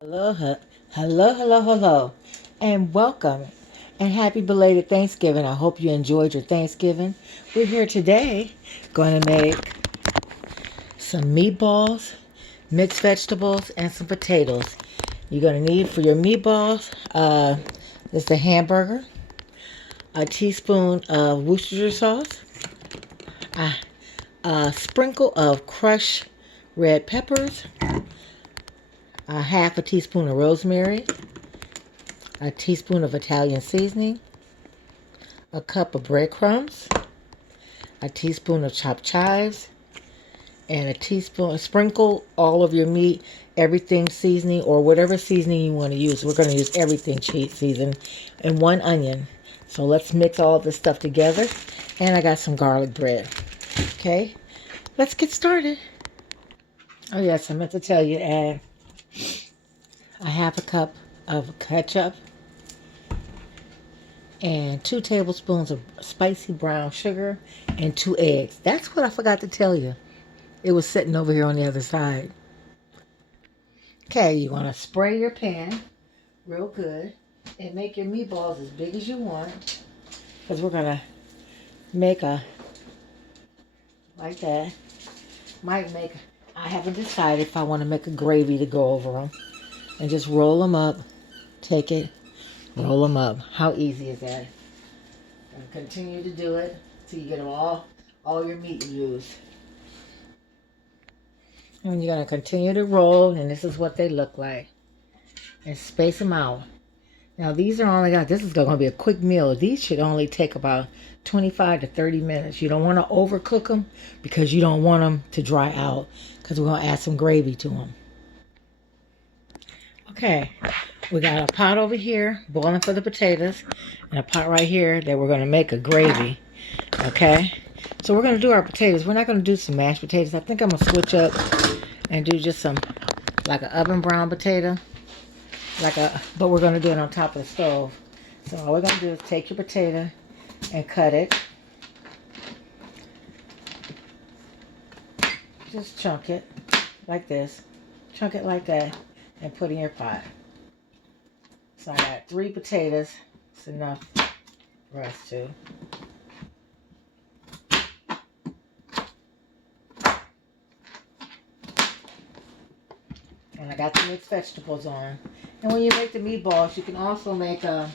Hello, and welcome and happy belated Thanksgiving. I hope you enjoyed your Thanksgiving. We're here today going to make some meatballs, mixed vegetables, and some potatoes. You're going to need for your meatballs, this is a hamburger, a teaspoon of Worcestershire sauce, a, a sprinkle of crushed red peppers, a half a teaspoon of rosemary, a teaspoon of Italian seasoning, a cup of breadcrumbs, a teaspoon of chopped chives, and sprinkle all of your meat, everything seasoning or whatever seasoning you want to use. We're going to use everything season, and one onion. So let's mix all this stuff together. And I got some garlic bread. Okay, let's get started. Oh yes, I meant to tell you, add a half a cup of ketchup and 2 tablespoons of spicy brown sugar and 2 eggs. That's what I forgot to tell you. It was sitting over here on the other side. Okay, you want to spray your pan real good and make your meatballs as big as you want, because we're going to make like that. I haven't decided if I want to make a gravy to go over them. And just roll them up. Take it, roll them up. How easy is that? And continue to do it till you get them all your meat used. And you're going to continue to roll, and this is what they look like. And space them out. Now these are this is going to be a quick meal. These should only take about 25 to 30 minutes. You don't want to overcook them because you don't want them to dry out, because we're going to add some gravy to them. Okay, we got a pot over here boiling for the potatoes, and a pot right here that we're going to make a gravy. Okay, so we're going to do our potatoes. We're not going to do some mashed potatoes. I think I'm going to switch up and do just some, like an oven brown potato. But we're going to do it on top of the stove. So all we're going to do is take your potato and cut it. Just chunk it like this. Chunk it like that. And put in your pot. So I got 3 potatoes. It's enough for us to. And I got the mixed vegetables on. And when you make the meatballs, you can also make you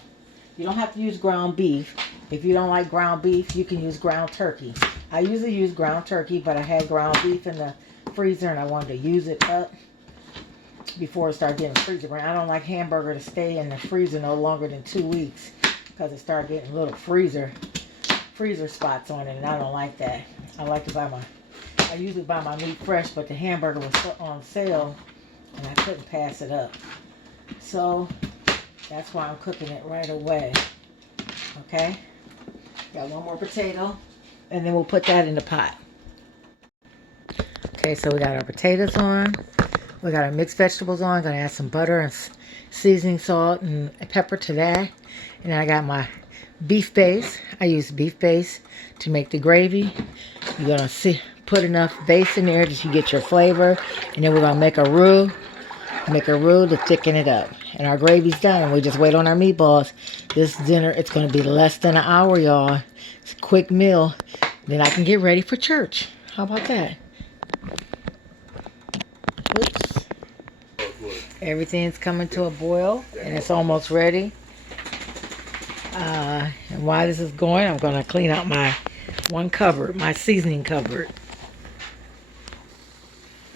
don't have to use ground beef. If you don't like ground beef, you can use ground turkey. I usually use ground turkey, but I had ground beef in the freezer and I wanted to use it up before it started getting freezer burn. I don't like hamburger to stay in the freezer no longer than 2 weeks, because it started getting little freezer spots on it, and I don't like that. I usually buy my meat fresh, but the hamburger was on sale and I couldn't pass it up. So that's why I'm cooking it right away. Okay? Got one more potato, and then we'll put that in the pot. Okay, so we got our potatoes on. We got our mixed vegetables on. Gonna add some butter and seasoning salt and pepper to that. And then I got my beef base. I use beef base to make the gravy. You're gonna put enough base in there that you get your flavor. And then we're gonna make a roux. Make a roux to thicken it up. And our gravy's done. We just wait on our meatballs. This dinner, it's gonna be less than an hour, y'all. It's a quick meal. Then I can get ready for church. How about that? Oops. Everything's coming to a boil, and it's almost ready. And while this is going, I'm going to clean out my cupboard, my seasoning cupboard.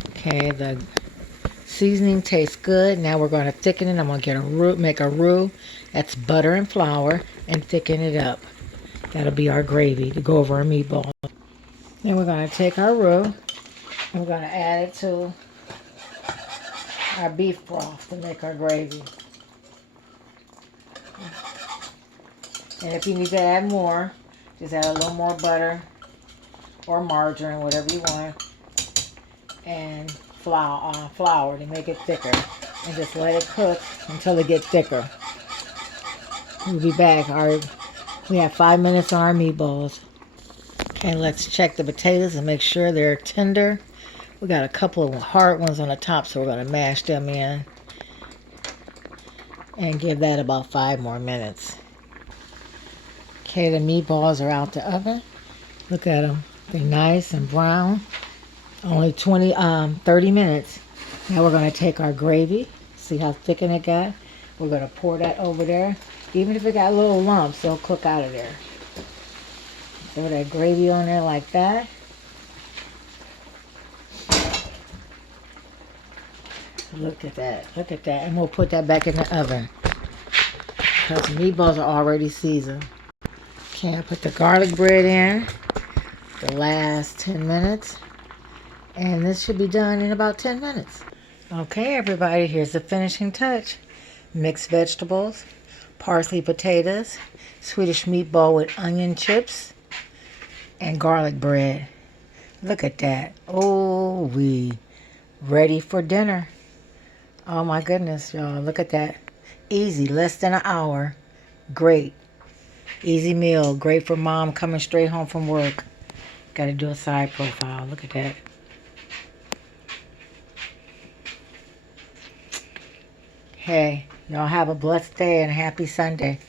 Okay, the seasoning tastes good. Now we're going to thicken it. I'm going to make a roux. That's butter and flour, and thicken it up. That'll be our gravy to go over our meatballs. Then we're going to take our roux, and we're going to add it to our beef broth to make our gravy. And if you need to add more, just add a little more butter or margarine, whatever you want, and flour to make it thicker. And just let it cook until it gets thicker. We'll be back. We have 5 minutes on our meatballs. Okay, let's check the potatoes and make sure they're tender. We got a couple of hard ones on the top, so we're going to mash them in. and give that about 5 more minutes. Okay, the meatballs are out the oven. Look at them. They're nice and brown. Only 30 minutes. Now we're going to take our gravy. See how thickened it got? We're going to pour that over there. Even if it got little lumps, they'll cook out of there. Throw that gravy on there like that. Look at that. Look at that. And we'll put that back in the oven, because the meatballs are already seasoned. Okay, I put the garlic bread in the last 10 minutes. And this should be done in about 10 minutes. Okay, everybody, here's the finishing touch. Mixed vegetables, parsley potatoes, Swedish meatball with onion chips, and garlic bread. Look at that. Oh, we ready for dinner. Oh my goodness, y'all. Look at that. Easy, less than an hour. Great. Easy meal. Great for mom coming straight home from work. Got to do a side profile. Look at that. Hey, y'all have a blessed day and a happy Sunday.